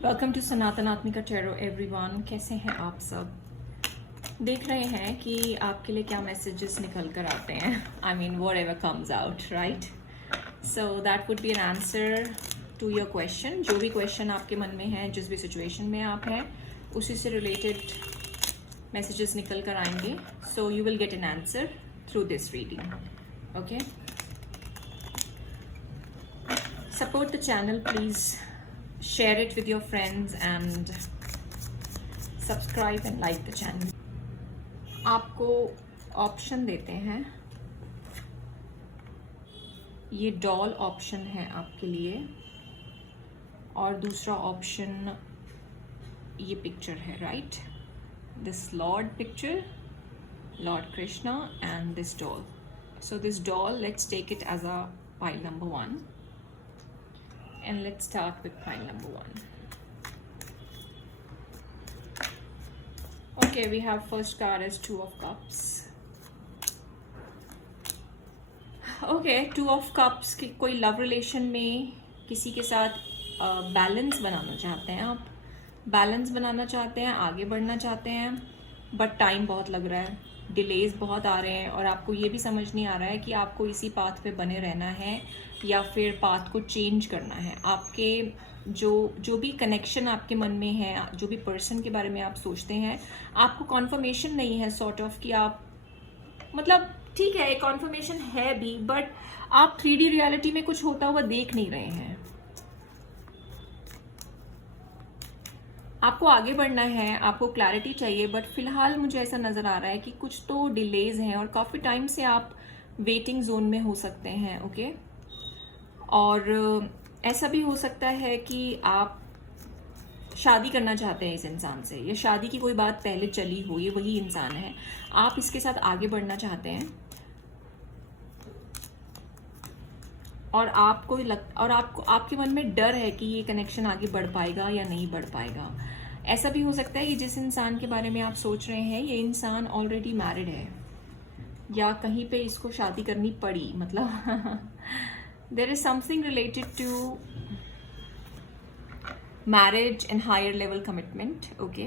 Welcome to Sanatan Atmika tarot everyone. कैसे हैं आप सब? देख रहे हैं कि आपके लिए क्या मैसेजेस निकल कर आते हैं। I mean whatever comes out, right? So that would be an answer to your question. जो भी क्वेश्चन आपके मन में है, जिस भी सिचुएशन में आप हैं, उसी से रिलेटेड मैसेजेस निकल कर आएंगे। So you will get an answer through this reading. Okay, support the channel please, share it with your friends and subscribe and like the channel. आपको ऑप्शन देते हैं, ये डॉल ऑप्शन है आपके लिए, और दूसरा ऑप्शन ये पिक्चर है, right? This Lord picture, Lord Krishna, and this doll. So this doll, let's take it as a pile number 1. And let's start with pile number 1. Okay, we have first card as 2 of cups. Okay, 2 of cups कि कोई love relation में किसी के साथ balance बनाना चाहते हैं आप, balance बनाना चाहते हैं, आगे बढ़ना चाहते हैं, बट टाइम बहुत लग रहा है, डिलेज बहुत आ रहे हैं, और आपको ये भी समझ नहीं आ रहा है कि आपको इसी पाथ पे बने रहना है या फिर पाथ को चेंज करना है. आपके जो भी कनेक्शन आपके मन में है, जो भी पर्सन के बारे में आप सोचते हैं, आपको कॉन्फर्मेशन नहीं है सॉर्ट ऑफ कि आप, मतलब ठीक है कॉन्फर्मेशन है भी, बट आप 3D रियलिटी में कुछ होता हुआ देख नहीं रहे हैं. आपको आगे बढ़ना है, आपको क्लैरिटी चाहिए, बट फिलहाल मुझे ऐसा नज़र आ रहा है कि कुछ तो डिलेज हैं और काफ़ी टाइम से आप वेटिंग जोन में हो सकते हैं. ओके, और ऐसा भी हो सकता है कि आप शादी करना चाहते हैं इस इंसान से, या शादी की कोई बात पहले चली हो, ये वही इंसान है, आप इसके साथ आगे बढ़ना चाहते हैं, और आपको और आपको आपके मन में डर है कि ये कनेक्शन आगे बढ़ पाएगा या नहीं बढ़ पाएगा. ऐसा भी हो सकता है कि जिस इंसान के बारे में आप सोच रहे हैं, ये इंसान ऑलरेडी मैरिड है, या कहीं पे इसको शादी करनी पड़ी, मतलब there is something related to marriage and higher level commitment. Okay,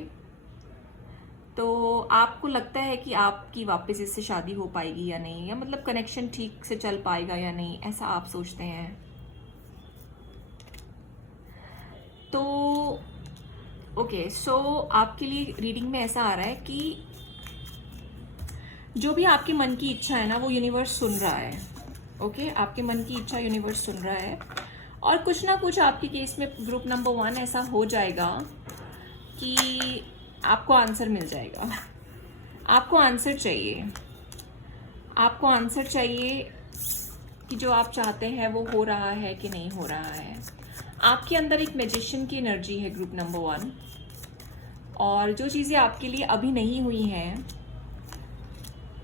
तो आपको लगता है कि आपकी वापस इससे शादी हो पाएगी या नहीं, या मतलब कनेक्शन ठीक से चल पाएगा या नहीं, ऐसा आप सोचते हैं. तो ओके, सो आपके लिए रीडिंग में ऐसा आ रहा है कि जो भी आपके मन की इच्छा है ना, वो यूनिवर्स सुन रहा है. ओके, आपके मन की इच्छा यूनिवर्स सुन रहा है, और कुछ ना कुछ आपके केस में ग्रुप नंबर 1 ऐसा हो जाएगा कि आपको आंसर मिल जाएगा. आपको आंसर चाहिए, आपको आंसर चाहिए कि जो आप चाहते हैं वो हो रहा है कि नहीं हो रहा है. आपके अंदर एक मैजिशियन की एनर्जी है ग्रुप नंबर 1, और जो चीज़ें आपके लिए अभी नहीं हुई हैं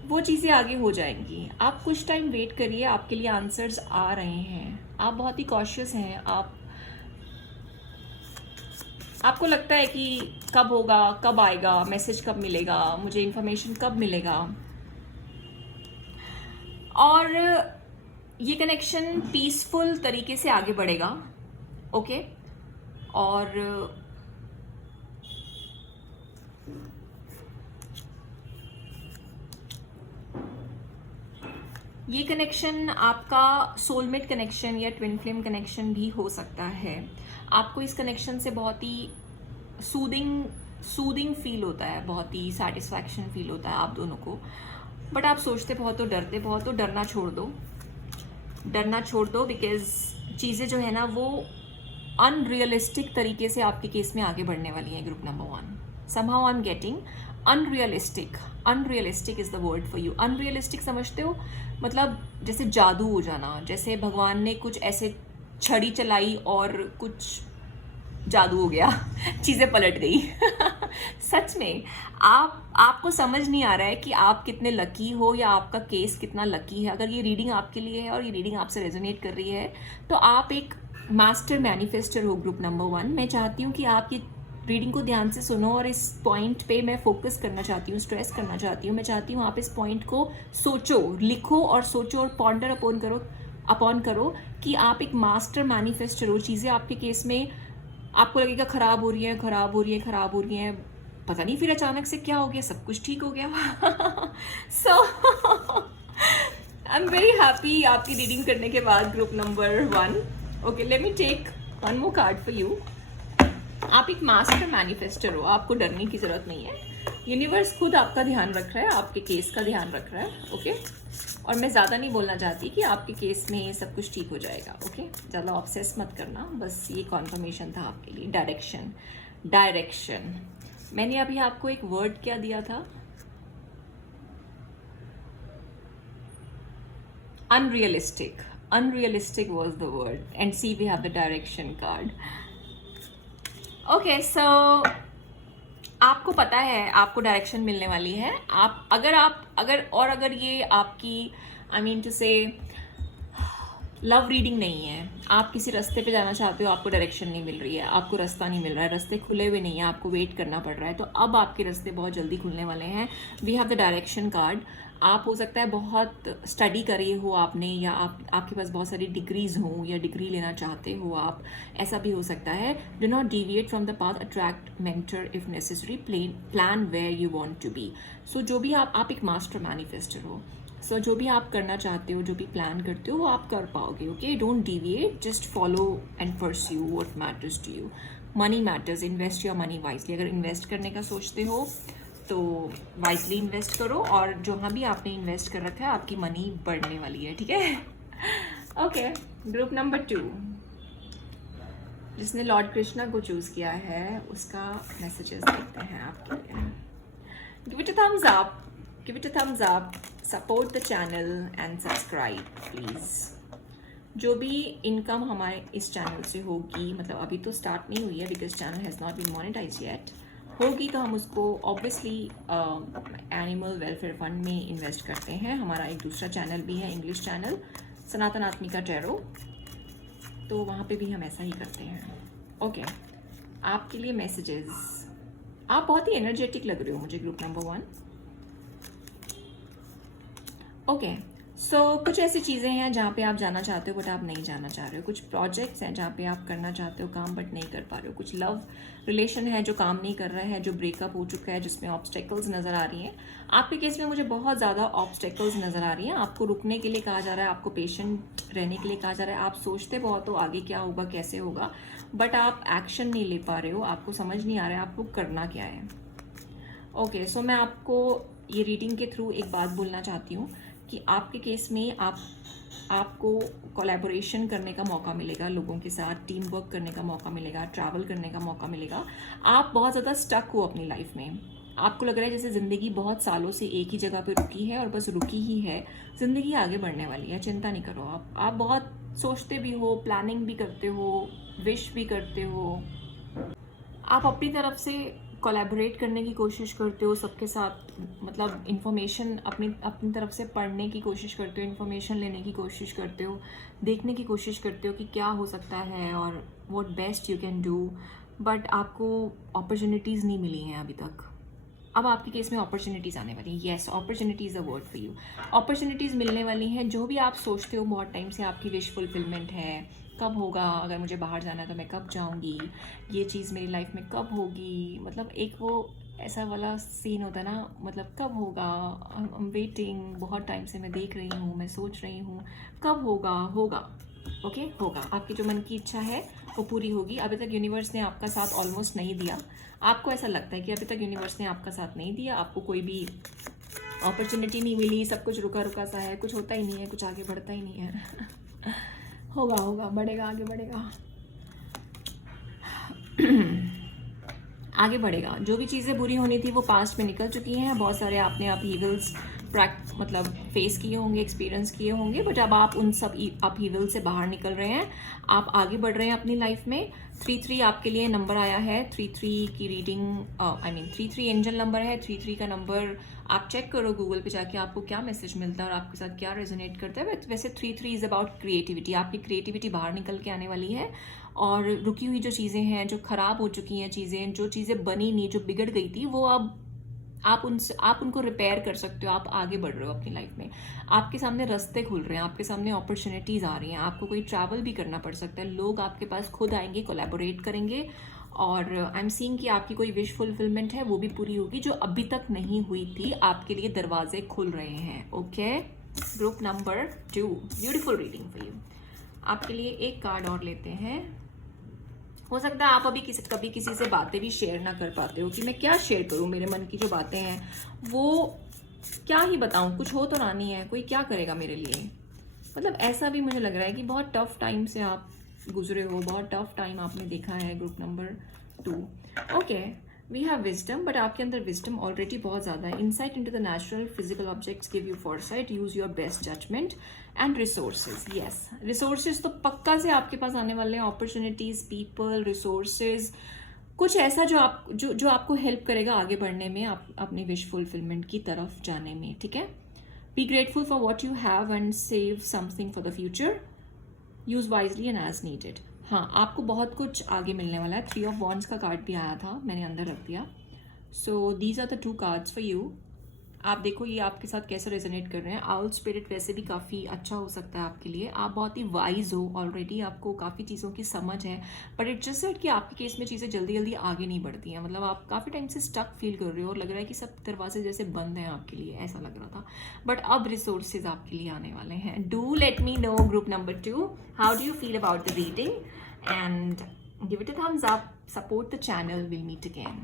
वो चीज़ें आगे हो जाएंगी. आप कुछ टाइम वेट करिए, आपके लिए आंसर्स आ रहे हैं. आप बहुत ही कॉशियस हैं, आपको लगता है कि कब होगा, कब आएगा, मैसेज कब मिलेगा, मुझे इन्फॉर्मेशन कब मिलेगा. और ये कनेक्शन पीसफुल तरीके से आगे बढ़ेगा. ओके, और ये कनेक्शन आपका सोलमेट कनेक्शन या ट्विन फ्लेम कनेक्शन भी हो सकता है. आपको इस कनेक्शन से बहुत ही सूदिंग फील होता है, बहुत ही सेटिस्फैक्शन फील होता है आप दोनों को, बट आप सोचते बहुत हो, डरते बहुत हो. डरना छोड़ दो, डरना छोड़ दो, बिकॉज चीज़ें जो है ना वो अनरियलिस्टिक तरीके से आपके केस में आगे बढ़ने वाली हैं. Group number 1, somehow I'm getting unrealistic is the word for you. Unrealistic समझते हो, मतलब जैसे जादू हो जाना, जैसे भगवान ने कुछ ऐसे छड़ी चलाई और कुछ जादू हो गया, चीज़ें पलट गई. सच में आपको समझ नहीं आ रहा है कि आप कितने लकी हो, या आपका केस कितना लकी है. अगर ये रीडिंग आपके लिए है और ये रीडिंग आपसे रेजोनेट कर रही है, तो आप एक मास्टर मैनिफेस्टर हो ग्रुप नंबर 1. मैं चाहती हूँ कि आप ये रीडिंग को ध्यान से सुनो, और इस पॉइंट पे मैं फोकस करना चाहती हूँ, स्ट्रेस करना चाहती हूँ. मैं चाहती हूँ आप इस पॉइंट को सोचो, लिखो और सोचो, और पॉन्डर अपॉन करो कि आप एक मास्टर मैनिफेस्टर हो. चीज़ें आपके केस में आपको लगेगा खराब हो रही है, खराब हो रही है, खराब हो रही है, पता नहीं फिर अचानक से क्या हो गया, सब कुछ ठीक हो गया। So I am very happy आपकी रीडिंग करने के बाद group number 1। Okay, let me take one more card for you. आप एक मास्टर मैनिफेस्टर हो, आपको डरने की ज़रूरत नहीं है। यूनिवर्स खुद आपका ध्यान रख रहा है, आपके केस का ध्यान रख रहा है। ओके, और मैं ज़्यादा नहीं बोलना चाहती कि आपके केस में सब कुछ ठीक हो जाएगा। ओके, ज़्यादा ऑब्सेस मत करना, बस ये कॉन्फर्मेशन था आपके लिए। Direction, direction. मैंने अभी आपको एक वर्ड क्या दिया था? Unrealistic. Unrealistic was the word, and see we have the direction card. Okay, so आपको पता है आपको डायरेक्शन मिलने वाली है। अगर ये आपकी आई मीन टू से लव रीडिंग नहीं है, आप किसी रास्ते पे जाना चाहते हो, आपको डायरेक्शन नहीं मिल रही है, आपको रास्ता नहीं मिल रहा है, रास्ते खुले हुए नहीं है, आपको वेट करना पड़ रहा है, तो अब आपके रास्ते बहुत जल्दी खुलने वाले हैं। We have the direction card. आप हो सकता है बहुत स्टडी करी हो आपने, या आपके पास बहुत सारी डिग्रीज हों, या डिग्री लेना चाहते हो आप, ऐसा भी हो सकता है। Do not deviate from the path, attract mentor if necessary, plan where you want to be. So जो भी आप एक मास्टर मैनिफेस्टर हो, सो जो भी आप करना चाहते हो, जो भी प्लान करते हो, वो आप कर पाओगे। Okay, don't deviate, just follow and pursue what matters to you. Money matters, invest your money wisely. अगर इन्वेस्ट करने का सोचते हो तो वाइजली इन्वेस्ट करो, और जहाँ भी आपने इन्वेस्ट कर रखा है आपकी मनी बढ़ने वाली है। ठीक है? ओके, ग्रुप नंबर 2, जिसने लॉर्ड कृष्णा को चूज़ किया है, उसका मैसेजेस देखते हैं आपके लिए। Give it a thumbs up, give it a thumbs up, support the channel and subscribe please। जो भी इनकम हमारे इस चैनल से होगी, मतलब अभी तो स्टार्ट नहीं हुई है because channel has not been monetize yet, होगी तो हम उसको ऑब्वियसली एनिमल वेलफेयर फंड में इन्वेस्ट करते हैं। हमारा एक दूसरा चैनल भी है, English channel Sanatan Atmika tarot, तो वहाँ पे भी हम ऐसा ही करते हैं। ओके, आपके लिए मैसेजेस। आप बहुत ही एनर्जेटिक लग रहे हो मुझे, ग्रुप नंबर 1। ओके, सो कुछ ऐसी चीज़ें हैं जहाँ पे आप जाना चाहते हो बट आप नहीं जाना चाह रहे हो। कुछ प्रोजेक्ट्स हैं जहाँ पे आप करना चाहते हो काम बट नहीं कर पा रहे हो। कुछ लव रिलेशन है जो काम नहीं कर रहा है, जो ब्रेकअप हो चुका है, जिसमें ऑब्स्टेकल्स नज़र आ रही हैं। आपके केस में मुझे बहुत ज़्यादा ऑब्स्टेकल्स नज़र आ रही हैं। आपको रुकने के लिए कहा जा रहा है, आपको पेशेंट रहने के लिए कहा जा रहा है। आप सोचते बहुत हो आगे क्या होगा, कैसे होगा, बट आप एक्शन नहीं ले पा रहे हो। आपको समझ नहीं आ रहा है आपको करना क्या है। ओके, सो मैं आपको ये रीडिंग के थ्रू एक बात बोलना चाहती हूँ कि आपके केस में आपको कोलैबोरेशन करने का मौका मिलेगा, लोगों के साथ टीम वर्क करने का मौका मिलेगा, ट्रैवल करने का मौका मिलेगा। आप बहुत ज़्यादा स्टक हो अपनी लाइफ में, आपको लग रहा है जैसे ज़िंदगी बहुत सालों से एक ही जगह पे रुकी है और बस रुकी ही है। ज़िंदगी आगे बढ़ने वाली है, चिंता नहीं करो। आप बहुत सोचते भी हो, प्लानिंग भी करते हो, विश भी करते हो, आप अपनी तरफ से कोलैबोरेट करने की कोशिश करते हो सबके साथ, मतलब इन्फॉर्मेशन अपनी तरफ से पढ़ने की कोशिश करते हो, इन्फॉर्मेशन लेने की कोशिश करते हो, देखने की कोशिश करते हो कि क्या हो सकता है और what best you can do, but आपको अपॉर्चुनिटीज़ नहीं मिली हैं अभी तक। अब आपके केस में अपॉर्चुनिटीज़ आने वाली हैं। Yes, opportunities a word for you. Opportunities मिलने वाली हैं। जो भी आप सोचते हो बहुत टाइम से, आपकी विश फुलफिलमेंट है। कब होगा, अगर मुझे बाहर जाना है तो मैं कब जाऊंगी, ये चीज़ मेरी लाइफ में कब होगी, मतलब एक वो ऐसा वाला सीन होता है ना, मतलब कब होगा, आई एम वेटिंग, बहुत टाइम से मैं देख रही हूँ, मैं सोच रही हूँ कब होगा। होगा, ओके, होगा। आपकी जो मन की इच्छा है वो पूरी होगी। अभी तक यूनिवर्स ने आपका साथ ऑलमोस्ट नहीं दिया। आपको ऐसा लगता है कि अभी तक यूनिवर्स ने आपका साथ नहीं दिया, आपको कोई भी अपॉर्चुनिटी नहीं मिली, सब कुछ रुका रुका सा है, कुछ होता ही नहीं है, कुछ आगे बढ़ता ही नहीं है। होगा, होगा, बढ़ेगा, आगे बढ़ेगा। आगे बढ़ेगा। जो भी चीज़ें बुरी होनी थी वो पास्ट में निकल चुकी हैं। बहुत सारे आपने अपहीवल्स मतलब फेस किए होंगे, एक्सपीरियंस किए होंगे, बट अब आप उन सब अपहीवल से बाहर निकल रहे हैं, आप आगे बढ़ रहे हैं अपनी लाइफ में। 33 आपके लिए नंबर आया है। 33 की रीडिंग, 33 एंजल नंबर है। 33 का नंबर आप चेक करो गूगल पे जाके, आपको क्या मैसेज मिलता है और आपके साथ क्या रेजोनेट करता है। वैसे 33 इज़ अबाउट क्रिएटिविटी। आपकी क्रिएटिविटी बाहर निकल के आने वाली है, और रुकी हुई जो चीज़ें हैं, जो ख़राब हो चुकी हैं चीज़ें, जो चीज़ें बनी नहीं, जो बिगड़ गई थी, वो अब आप उनको रिपेयर कर सकते हो, आप आगे बढ़ रहे हो अपनी लाइफ में, आपके सामने रास्ते खुल रहे हैं, आपके सामने अपॉर्चुनिटीज़ आ रही हैं, आपको कोई ट्रैवल भी करना पड़ सकता है, लोग आपके पास खुद आएंगे, कोलैबोरेट करेंगे, और आई एम सीइंग कि आपकी कोई विश फुलफिलमेंट है वो भी पूरी होगी, जो अभी तक नहीं हुई थी, आपके लिए दरवाजे खुल रहे हैं। Okay, group number 2, beautiful reading for you. आपके लिए एक कार्ड और लेते हैं। हो सकता है आप अभी कभी किसी से बातें भी शेयर ना कर पाते हो कि मैं क्या शेयर करूं, मेरे मन की जो बातें हैं वो क्या ही बताऊं, कुछ हो तो ना नहीं है, कोई क्या करेगा मेरे लिए। मतलब ऐसा भी मुझे लग रहा है कि बहुत टफ टाइम से आप गुजरे हो, बहुत टफ टाइम आपने देखा है। Group number 2, okay, we have wisdom, but आपके अंदर विजडम ऑलरेडी बहुत ज़्यादा है। Insight into the natural physical objects give you foresight, use your best judgement and resources. Yes, resources तो पक्का से आपके पास आने वाले हैं, अपॉर्चुनिटीज, पीपल, रिसोर्सेज, कुछ ऐसा जो आपको हेल्प करेगा आगे बढ़ने में, आप अपनी विश फुलफिलमेंट की तरफ जाने में। ठीक है, be grateful for what you have and save something for the future, use wisely and as needed. हाँ, आपको बहुत कुछ आगे मिलने वाला है। 3 ऑफ वॉन्ड्स का कार्ड भी आया था, मैंने अंदर रख दिया। So these are the 2 cards for you. आप देखो ये आपके साथ कैसे रेजोनेट कर रहे हैं। आउल स्पिरिट वैसे भी काफ़ी अच्छा हो सकता है आपके लिए, आप बहुत ही वाइज हो ऑलरेडी, आपको काफ़ी चीज़ों की समझ है, बट इट्स जस्ट दैट कि आपके केस में चीज़ें जल्दी जल्दी आगे नहीं बढ़ती हैं। मतलब आप काफ़ी टाइम से स्टक फील कर रहे हो और लग रहा है कि सब दरवाजे जैसे बंद हैं आपके लिए, ऐसा लग रहा था, बट अब रिसोर्सेज आपके लिए आने वाले हैं। Do let me know, group number 2, how do you feel about the reading, and give it a thumbs up, support the channel, we'll meet again.